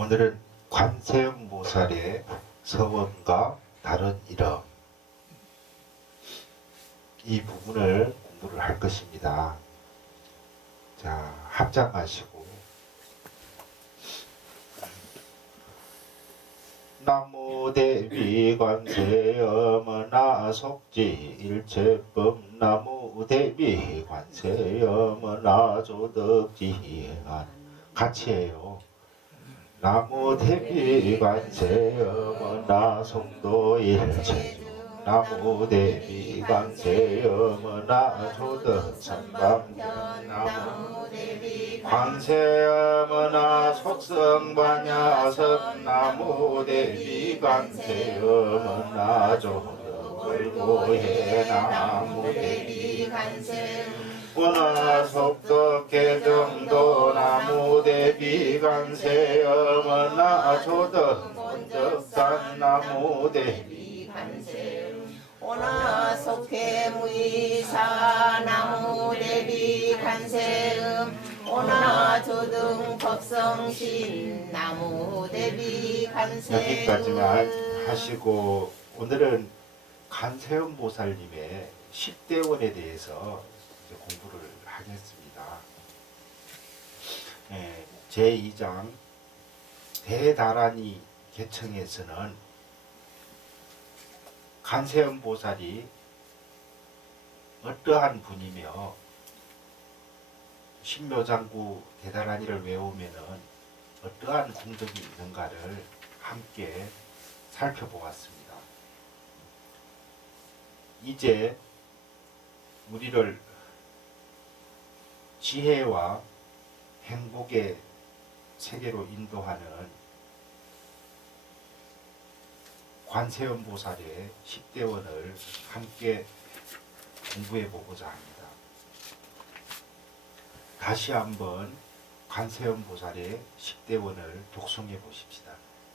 오늘은 관세음보살의 서원과 다른 이름, 이 부분을 공부를 할 것입니다. 자, 합장하시고 나무 대비 관세음나 속지 일체법 나무 대비 관세음나 조덕지안 같이 해요. 나무 대비 관세음나 속도 일체주 나무 대비 관세음나 조덕 삼방편 나무 대비 관세음나 속성반야섭 나무 대비 관세음나 조덕 골고해 나무 대비 관세음 원하 속덕 개정도 나무 대비 관세음나 조덕 본적산 나무 대비 관세음 오나 속해 무이사 나무 대비 관세음 오나 조등 법성신 나무 대비 관세음 여기까지만 하시고 오늘은 관세음 보살님의 10대원에 대해서 이제 공부를 하겠습니다. 제2장 대다라니 계청에서는 관세음 보살이 어떠한 분이며 신묘장구 대다라니를 외우면은 어떠한 공덕이 있는가를 함께 살펴보았습니다. 이제 우리를 지혜와 행복의 세계로 인도하는 관세음 보살의 10대원을 함께 공부해 보고자 합니다. 다시 한번 관세음 보살의 10대원을 독송해 보십시다.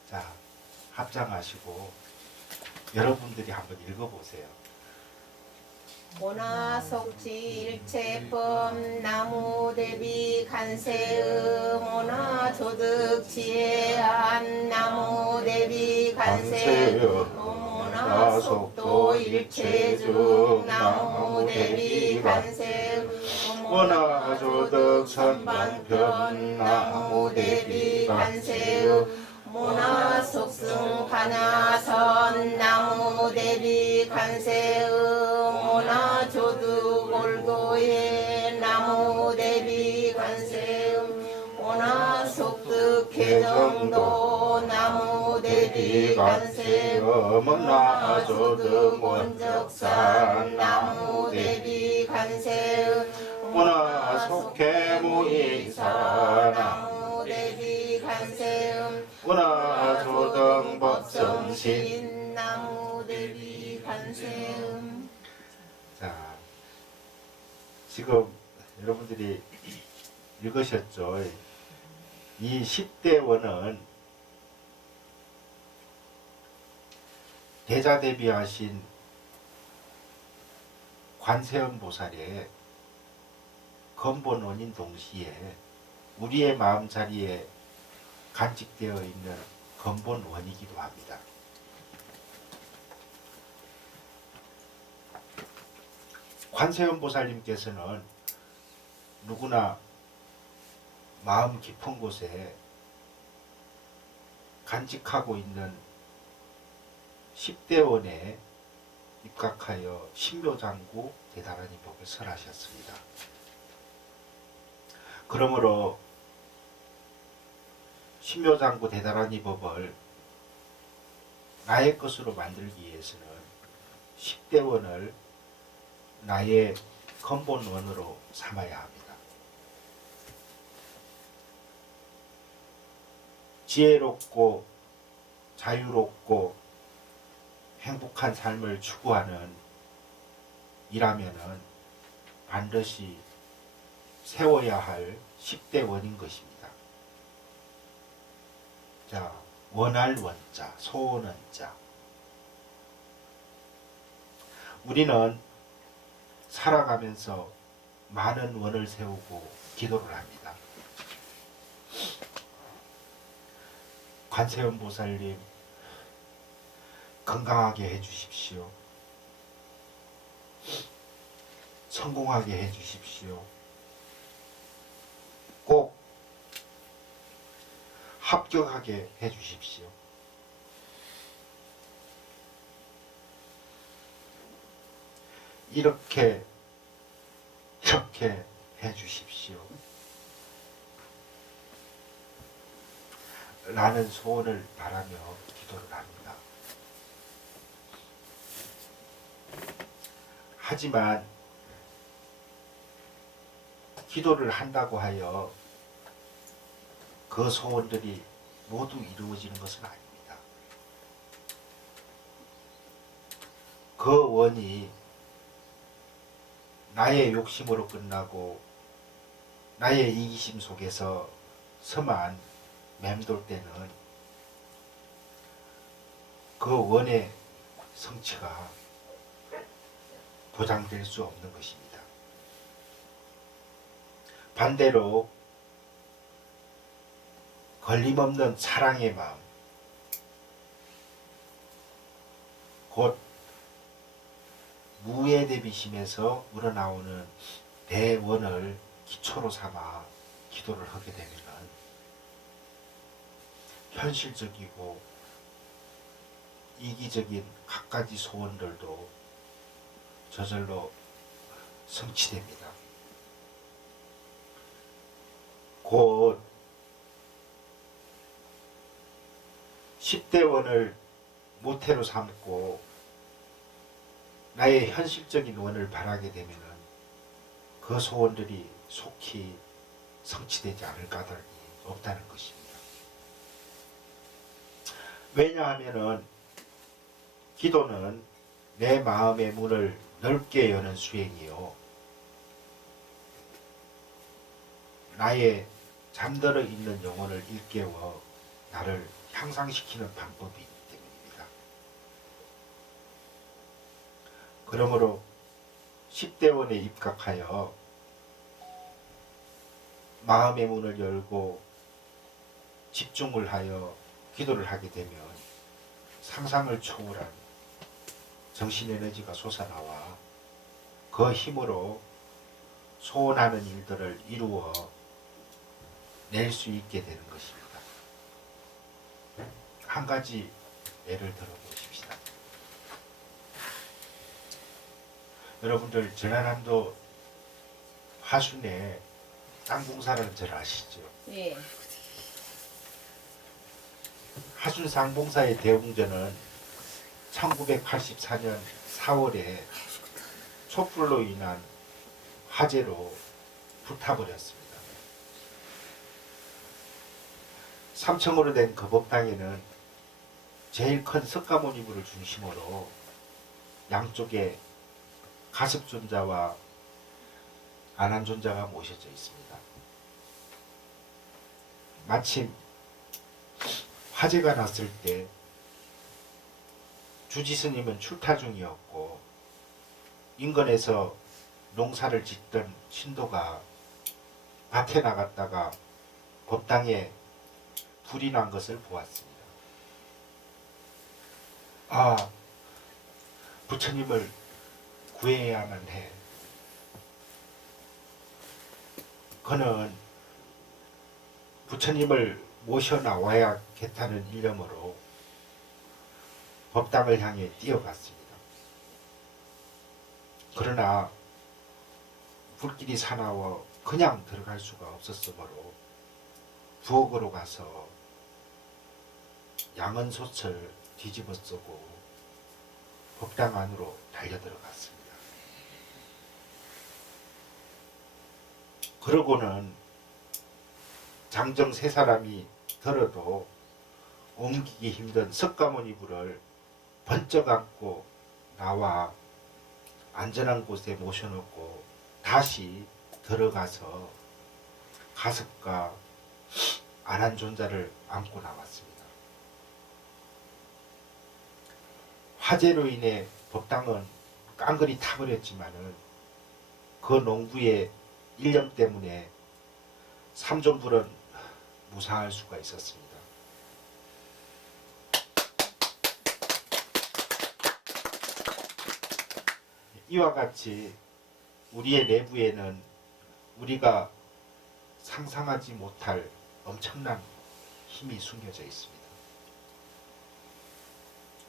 자, 합장하시고 여러분들이 한번 읽어보세요. 오나 속지 일체법 나무 대비 관세음 오나 조득 지혜한 나무 대비 관세음 오나 속도 일체중 나무 대비 관세음 오나 조득 선방편 나무 대비 관세음 모나 속승 반야선 나무 대비 관세음 모나 조두 골고에 나무 대비 관세음 모나 속득 개정도 나무 대비 관세음 모나 조두 원적산 나무 대비 관세음 오나 속해 무이사 나무 대비 관세음 오나 조등 법성신 나무 대비 관세음. 자, 지금 여러분들이 읽으셨죠? 이 10대원은 대자대비하신 관세음 보살의 근본 원인 동시에 우리의 마음 자리에 간직되어 있는 근본 원이기도 합니다. 관세음 보살님께서는 누구나 마음 깊은 곳에 간직하고 있는 10대원에 입각하여 신묘장구 대다라니 법을 설하셨습니다. 그러므로 신묘장구 대다라니 법을 나의 것으로 만들기 위해서는 10대원을 나의 근본원으로 삼아야 합니다. 지혜롭고 자유롭고 행복한 삶을 추구하는 이라면은 반드시 세워야 할 10대원인 것입니다. 자, 원할 원자, 소원은 자. 우리는 살아가면서 많은 원을 세우고 기도를 합니다. 관세음보살님 건강하게 해주십시오. 성공하게 해주십시오. 꼭 합격하게 해주십시오. 이렇게 해주십시오. 라는 소원을 바라며 기도를 합니다. 하지만 기도를 한다고 하여 그 소원들이 모두 이루어지는 것은 아닙니다. 그 원이 나의 욕심으로 끝나고 나의 이기심 속에서 서만 맴돌 때는 그 원의 성취가 보장될 수 없는 것입니다. 반대로 걸림없는 사랑의 마음, 곧 무예대비심에서 우러나오는 대원을 기초로 삼아 기도를 하게 되면 현실적이고 이기적인 갖가지 소원들도 저절로 성취됩니다. 곧 10대 원을 모태로 삼고 나의 현실적인 원을 바라게 되면 그 소원들이 속히 성취되지 않을 까닭이 없다는 것입니다. 왜냐하면 기도는 내 마음의 문을 넓게 여는 수행이요, 나의 잠들어 있는 영혼을 일깨워 나를 향상시키는 방법이기 때문입니다. 그러므로 10대원에 입각하여 마음의 문을 열고 집중을 하여 기도를 하게 되면 상상을 초월한 정신에너지가 솟아나와 그 힘으로 소원하는 일들을 이루어 낼 수 있게 되는 것입니다. 한 가지 예를 들어보십시다. 여러분들 전라남도 화순에 쌍봉사라는 절 아시죠? 예. 화순 쌍봉사의 대웅전은 1984년 4월에 촛불로 인한 화재로 불타버렸습니다. 3층으로 된 그 법당에는 제일 큰 석가모니불을 중심으로 양쪽에 가섭존자와 안한존자가 모셔져 있습니다. 마침 화재가 났을 때 주지스님은 출타 중이었고 인근에서 농사를 짓던 신도가 밭에 나갔다가 법당에 불이 난 것을 보았습니다. 아, 부처님을 구해야만 해. 그는 부처님을 모셔 나와야겠다는 일념으로 법당을 향해 뛰어갔습니다. 그러나 불길이 사나워 그냥 들어갈 수가 없었으므로 부엌으로 가서 양은솥을 뒤집어 쓰고 법당 안으로 달려들어갔습니다. 그러고는 장정 세 사람이 들어도 옮기기 힘든 석가모니불을 번쩍 안고 나와 안전한 곳에 모셔놓고 다시 들어가서 가섭과 안한존자를 안고 나왔습니다. 화재로 인해 법당은 깡그리 타버렸지만은 그 농부의 일념 때문에 삼존불은 무사할 수가 있었습니다. 이와 같이 우리의 내부에는 우리가 상상하지 못할 엄청난 힘이 숨겨져 있습니다.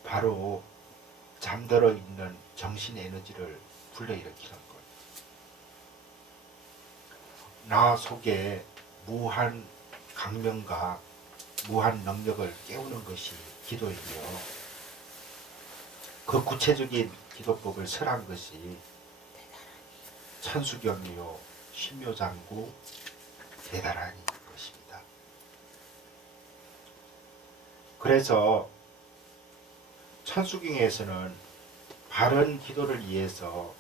바로 잠들어 있는 정신 에너지를 불러일으키는 것. 나 속에 무한 강명과 무한 능력을 깨우는 것이 기도이며, 그 구체적인 기도법을 설한 것이 천수경이요 신묘장구 대다라니 것입니다. 그래서 천수경에서는 바른 기도를 위해서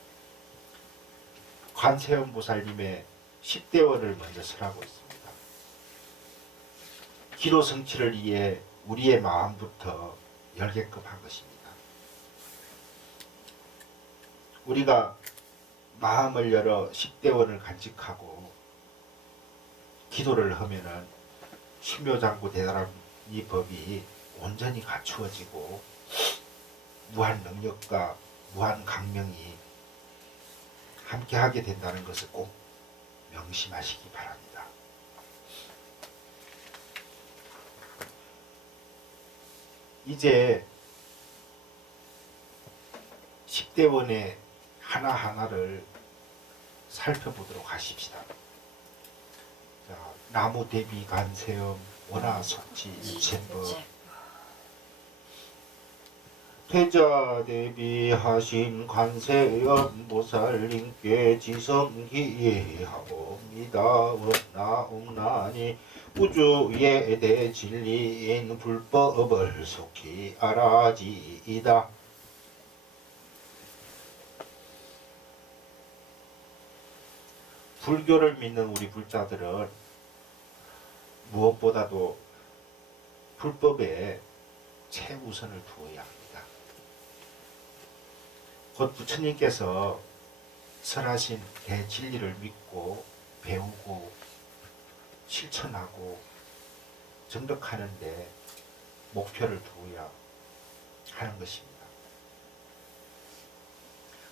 관세음보살님의 10대원을 먼저 설하고 있습니다. 기도 성취를 위해 우리의 마음부터 열게끔 한 것입니다. 우리가 마음을 열어 10대원을 간직하고 기도를 하면은 신묘장구 대다라니 법이 온전히 갖추어지고 무한 능력과 무한 강명이 함께하게 된다는 것을 꼭 명심하시기 바랍니다. 이제 10대원의 하나하나를 살펴보도록 하십시다. 자, 나무 대비 간세음 원화 속지 일체법. 태자 대비하신 관세음 보살님께 지성기하옵니다. 없나니 우주의 대진리인 불법을 속히 알아지이다. 불교를 믿는 우리 불자들은 무엇보다도 불법에 최우선을 두어야 합니다. 곧 부처님께서 설하신 대진리를 믿고 배우고 실천하고 정덕하는데 목표를 두어야 하는 것입니다.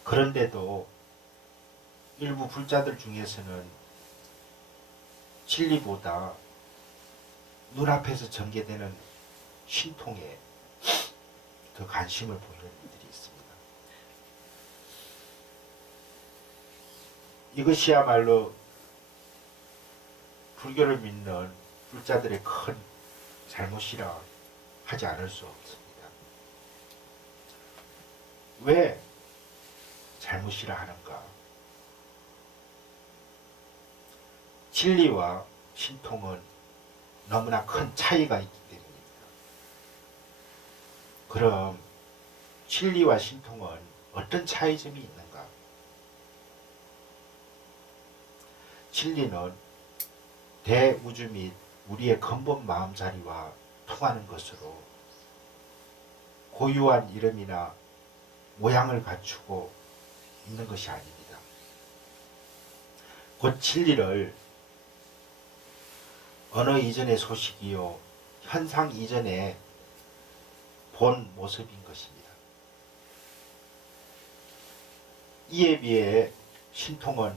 그런데도 일부 불자들 중에서는 진리보다 눈앞에서 전개되는 신통에 더 관심을 보이는 이들이 있습니다. 이것이야말로 불교를 믿는 불자들의 큰 잘못이라 하지 않을 수 없습니다. 왜 잘못이라 하는가? 진리와 신통은 너무나 큰 차이가 있기 때문입니다. 그럼 진리와 신통은 어떤 차이점이 있는가? 진리는 대우주 및 우리의 근본 마음자리와 통하는 것으로 고유한 이름이나 모양을 갖추고 있는 것이 아닙니다. 곧 진리를 언어 이전의 소식이요 현상 이전의 본 모습인 것입니다. 이에 비해 신통은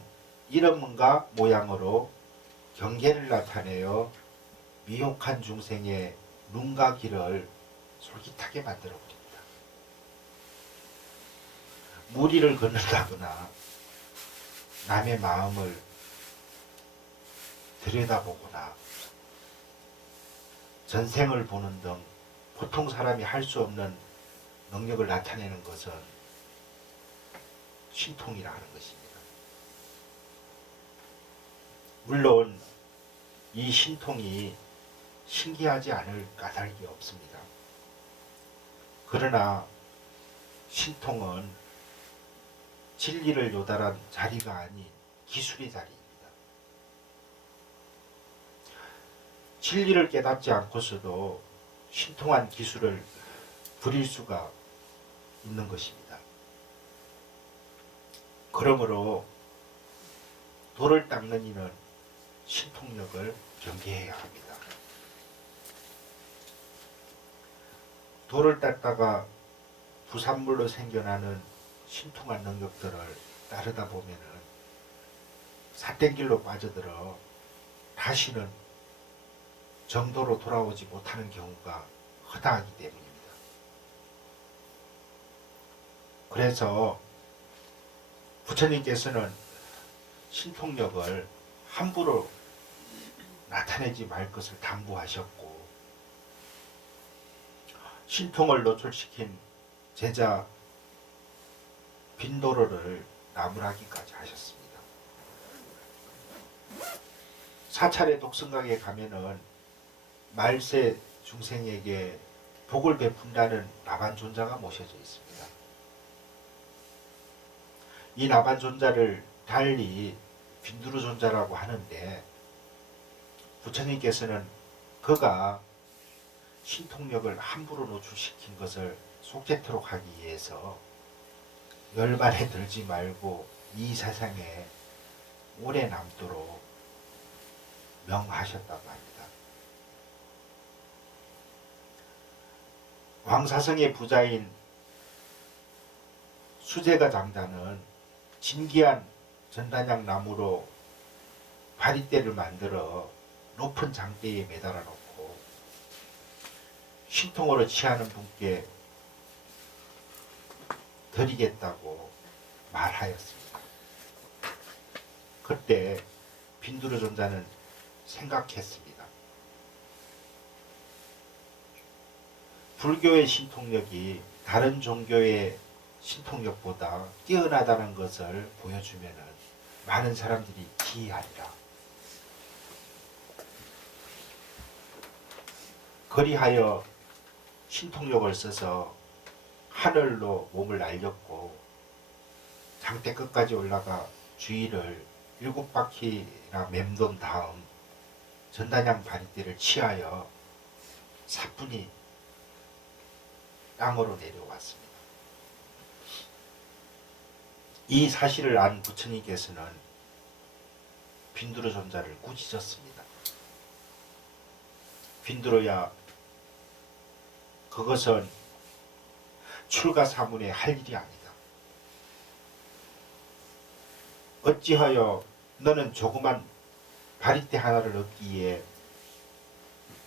이름과 모양으로 경계를 나타내어 미혹한 중생의 눈과 귀를 솔깃하게 만들어 버립니다. 무리를 걷는다거나 남의 마음을 들여다보거나 전생을 보는 등 보통 사람이 할 수 없는 능력을 나타내는 것은 신통이라 하는 것입니다. 물론 이 신통이 신기하지 않을 까닭이 없습니다. 그러나 신통은 진리를 요달한 자리가 아닌 기술의 자리입니다. 진리를 깨닫지 않고서도 신통한 기술을 부릴 수가 있는 것입니다. 그러므로 돌을 닦는 이는 신통력을 경계해야 합니다. 돌을 닦다가 부산물로 생겨나는 신통한 능력들을 따르다 보면은 삿된 길로 빠져들어 다시는 정도로 돌아오지 못하는 경우가 허다하기 때문입니다. 그래서 부처님께서는 신통력을 함부로 나타내지 말 것을 당부하셨고, 신통을 노출시킨 제자 빈도로를 나무라기까지 하셨습니다. 사찰의 독성각에 가면은 말세 중생에게 복을 베푼다는 나반존자가 모셔져 있습니다. 이 나반존자를 달리 빈두르존자라고 하는데, 부처님께서는 그가 신통력을 함부로 노출시킨 것을 속죄토록 하기 위해서 열반에 들지 말고 이 세상에 오래 남도록 명하셨다고 합니다. 왕사성의 부자인 수제가 장자는 진귀한 전단양 나무로 바리대를 만들어 높은 장대에 매달아 놓고 신통으로 취하는 분께 드리겠다고 말하였습니다. 그때 빈두르 존자는 생각했습니다. 불교의 신통력이 다른 종교의 신통력보다 뛰어나다는 것을 보여주면 많은 사람들이 기이하리라. 그리하여 신통력을 써서 하늘로 몸을 날렸고 장대 끝까지 올라가 주위를 7바퀴나 맴돈 다음 전단양 바리대를 취하여 사뿐히 땅으로 내려왔습니다. 이 사실을 안 부처님께서는 빈두르 존자를 꾸짖었습니다. 빈두르야, 그것은 출가사문에 할 일이 아니다. 어찌하여 너는 조그만 바리대 하나를 얻기에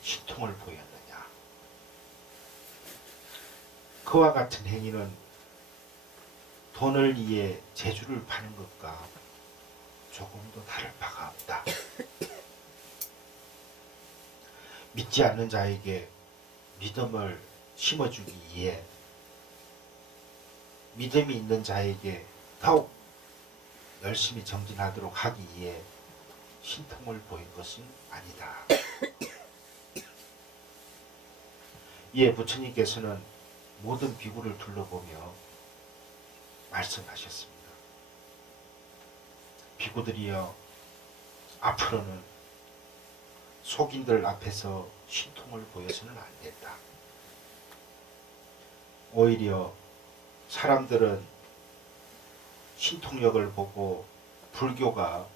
신통을 보였느냐. 그와 같은 행위는 돈을 위해 재주를 파는 것과 조금도 다를 바가 없다. 믿지 않는 자에게 믿음을 심어주기 위해 믿음이 있는 자에게 더욱 열심히 정진하도록 하기 위해 신통을 보인 것은 아니다. 이에 부처님께서는 모든 비구를 둘러보며 말씀하셨습니다. 비구들이여, 앞으로는 속인들 앞에서 신통을 보여서는 안 된다. 오히려 사람들은 신통력을 보고 불교가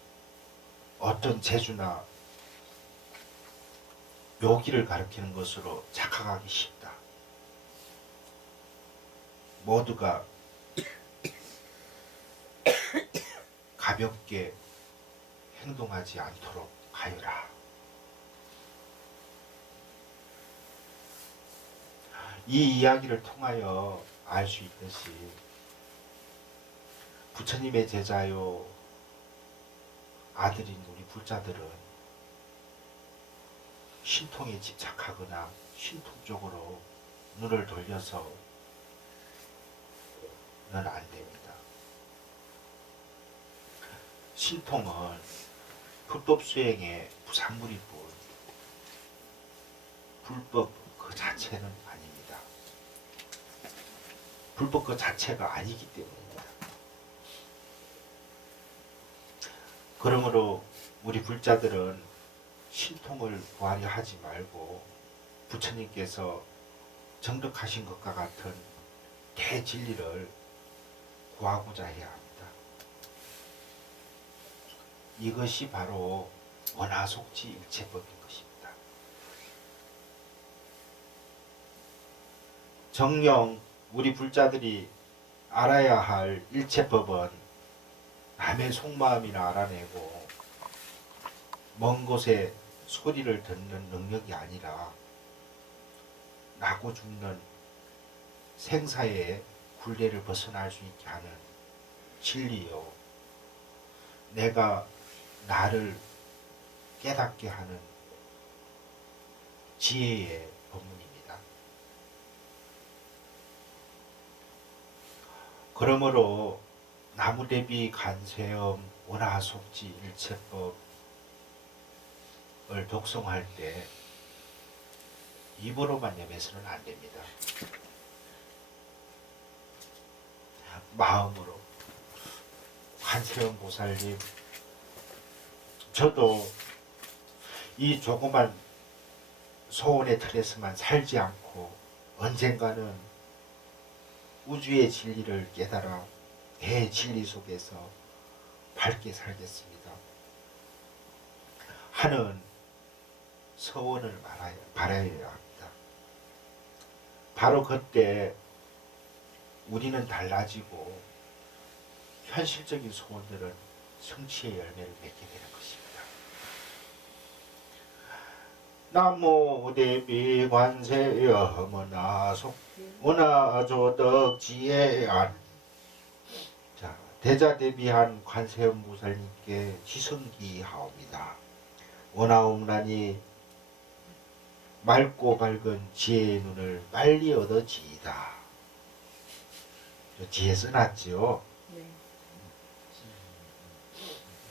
어떤 재주나 묘기를 가리키는 것으로 착각하기 쉽다. 모두가 가볍게 행동하지 않도록 하여라. 이 이야기를 통하여 알 수 있듯이 부처님의 제자요 아들인 우리 불자들은 신통에 집착하거나 신통 쪽으로 눈을 돌려서는 안 됩니다. 신통은 불법 수행의 부산물일 뿐 불법 그 자체는 아닙니다. 불법 그 자체가 아니기 때문입니다. 그러므로 우리 불자들은 신통을 구하려 하지 말고 부처님께서 정득하신 것과 같은 대진리를 구하고자 해야 합니다. 이것이 바로 원하속지 일체법인 것입니다. 정녕 우리 불자들이 알아야 할 일체법은 남의 속마음이나 알아내고 먼 곳에 소리를 듣는 능력이 아니라 나고 죽는 생사의 굴레를 벗어날 수 있게 하는 진리요. 내가 나를 깨닫게 하는 지혜의 법문입니다. 그러므로 나무대비 간세음 원하속지 일체법을 독송할 때 입으로만 내면서는 안 됩니다. 마음으로 관세음 보살님, 저도 이 조그만 소원의 틀에서만 살지 않고 언젠가는 우주의 진리를 깨달아 대진리 속에서 밝게 살겠습니다 하는 소원을 바라야 합니다. 바로 그때 우리는 달라지고 현실적인 소원들은 성취의 열매를 맺게 되는 것입니다. 나무 대비 관세여 문화조덕 지혜안. 자, 대자 대비한 관세음 보살님께 지성기하옵니다. 원하옵나니 맑고 밝은 지혜의 눈을 빨리 얻어지이다. 지혜 써놨지요. 네.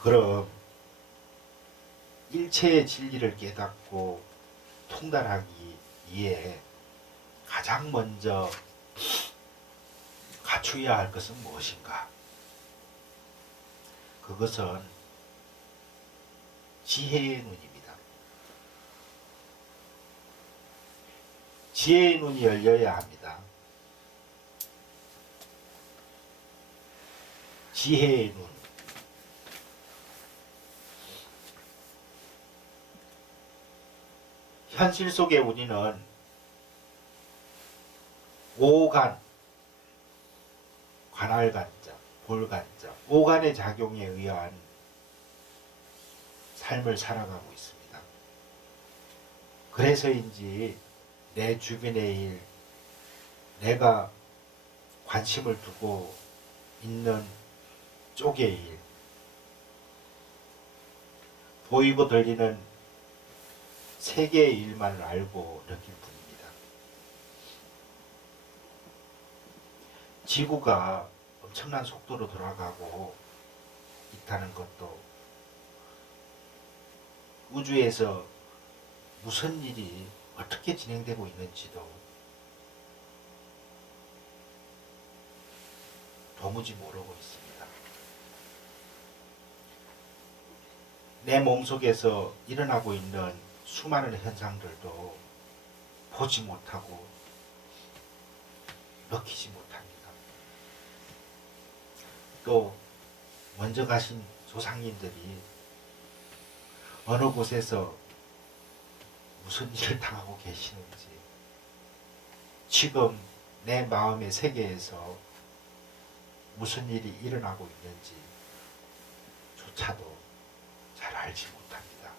그럼 일체의 진리를 깨닫고 통달하기 위해 가장 먼저 갖추어야 할 것은 무엇인가? 그것은 지혜의 눈입니다. 지혜의 눈이 열려야 합니다. 지혜의 눈. 현실 속에 우리는 오간, 관할간자, 볼간자, 오간의 작용에 의한 삶을 살아가고 있습니다. 그래서인지 내 주변의 일, 내가 관심을 두고 있는 쪽의 일, 보이고 들리는 세계의 일만 알고 느낄 뿐입니다. 지구가 엄청난 속도로 돌아가고 있다는 것도, 우주에서 무슨 일이 어떻게 진행되고 있는지도 도무지 모르고 있습니다. 내 몸속에서 일어나고 있는 수많은 현상들도 보지 못하고 느끼지 못합니다. 또 먼저 가신 조상님들이 어느 곳에서 무슨 일을 당하고 계시는지, 지금 내 마음의 세계에서 무슨 일이 일어나고 있는지 조차도 잘 알지 못합니다.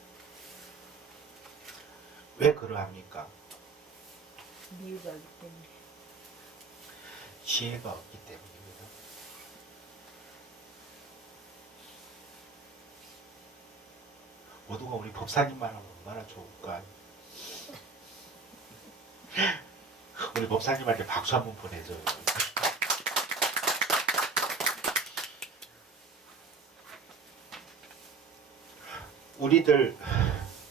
왜 그러합니까? 미우가 있기 때문에. 지혜가 없기 때문입니다. 모두가 우리 법사님만 하면 얼마나 좋을까. 우리 법사님한테 박수 한번 보내줘요. 우리들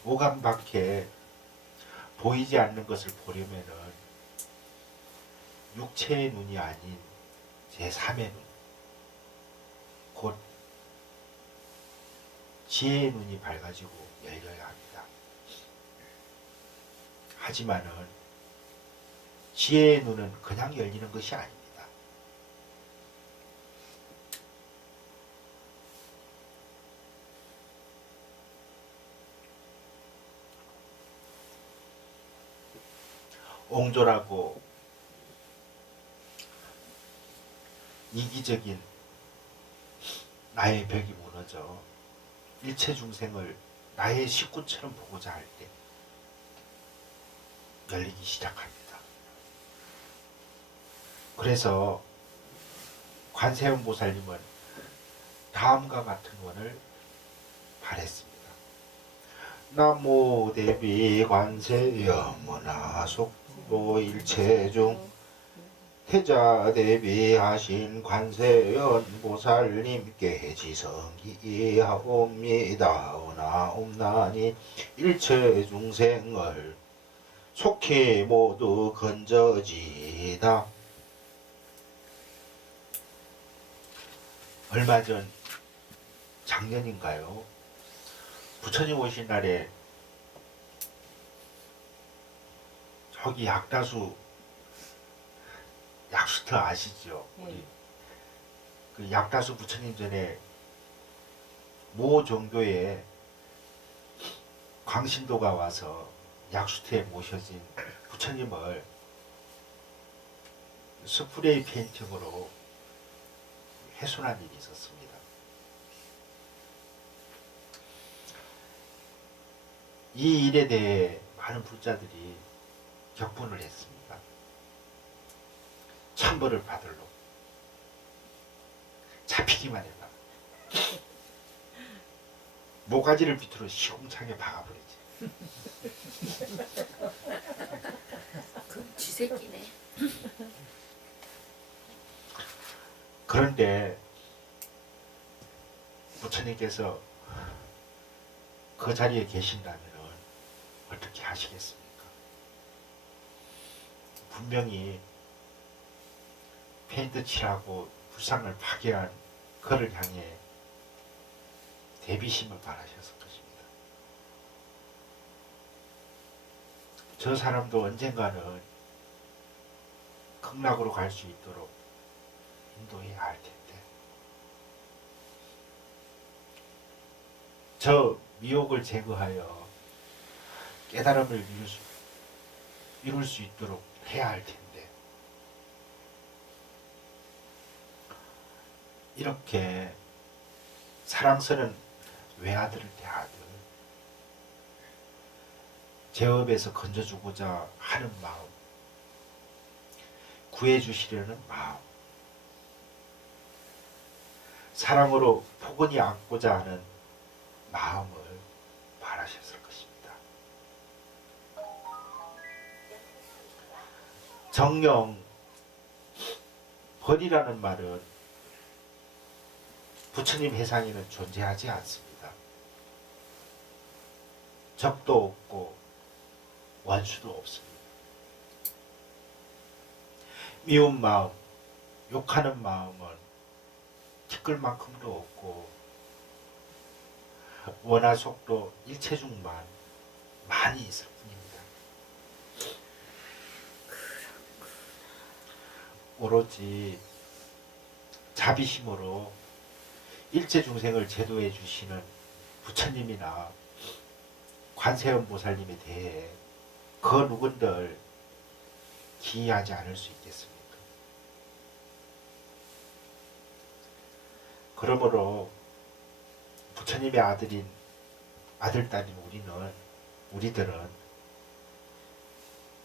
오감 밖에 보이지 않는 것을 보려면은 육체의 눈이 아닌 제3의 눈, 곧 지혜의 눈이 밝아지고 열려야 합니다. 하지만은 지혜의 눈은 그냥 열리는 것이 아닙니다. 옹졸하고 이기적인 나의 벽이 무너져 일체 중생을 나의 식구처럼 보고자 할 때 열리기 시작합니다. 그래서 관세음 보살님은 다음과 같은 원을 발했습니다. 나모 대비 관세 영원하 속도 일체중 태자 대비하신 관세연 보살님께 지성기하옵니다. 오나옵나니 일체 중생을 속히 모두 건져지다. 얼마 전 작년인가요? 부처님 오신 날에 저기 약다수 약수터 아시죠? 우리 그 약다수 부처님 전에 모 종교에 광신도가 와서 약수터에 모셔진 부처님을 스프레이 페인팅으로 훼손한 일이 있었습니다. 이 일에 대해 많은 불자들이 격분을 했습니다. 천벌을 받을로 잡히기만 해봐. 모가지를 밑으로 시궁창에 박아버리지. 그 쥐새끼네. 그런데 부처님께서 그 자리에 계신다면 어떻게 하시겠습니까? 분명히 페인트 칠하고 불상을 파괴한 그를 향해 대비심을 바라셨을 것입니다. 저 사람도 언젠가는 극락으로 갈 수 있도록 인도해야 할 텐데 저 미혹을 제거하여 깨달음을 이룰 수 있도록 해야 할 텐데 이렇게 사랑스러운 외아들을 대하듯 제업에서 건져주고자 하는 마음, 구해주시려는 마음, 사랑으로 포근히 안고자 하는 마음을 바라셨을 것입니다. 정령 벌이라는 말은 부처님 해상에는 존재하지 않습니다. 적도 없고 원수도 없습니다. 미운 마음, 욕하는 마음은 티끌만큼도 없고 원하 속도 일체중만 많이 있을 뿐입니다. 오로지 자비심으로 일체 중생을 제도해 주시는 부처님이나 관세음 보살님에 대해 그 누군들 기이하지 않을 수 있겠습니까? 그러므로 부처님의 아들딸인 우리들은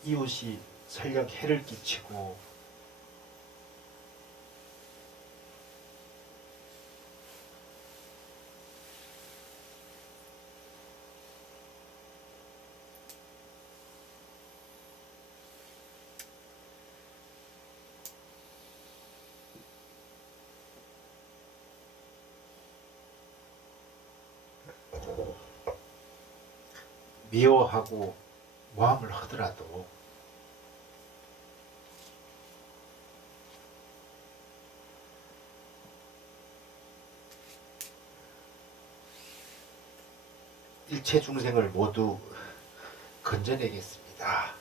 이웃이 설령 해를 끼치고 미워하고 모함을 하더라도 일체 중생을 모두 건져내겠습니다.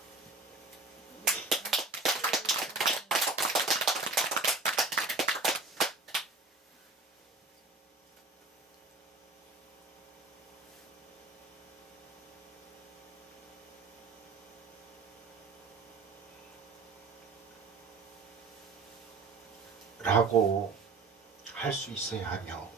라고 할 수 있어야 하며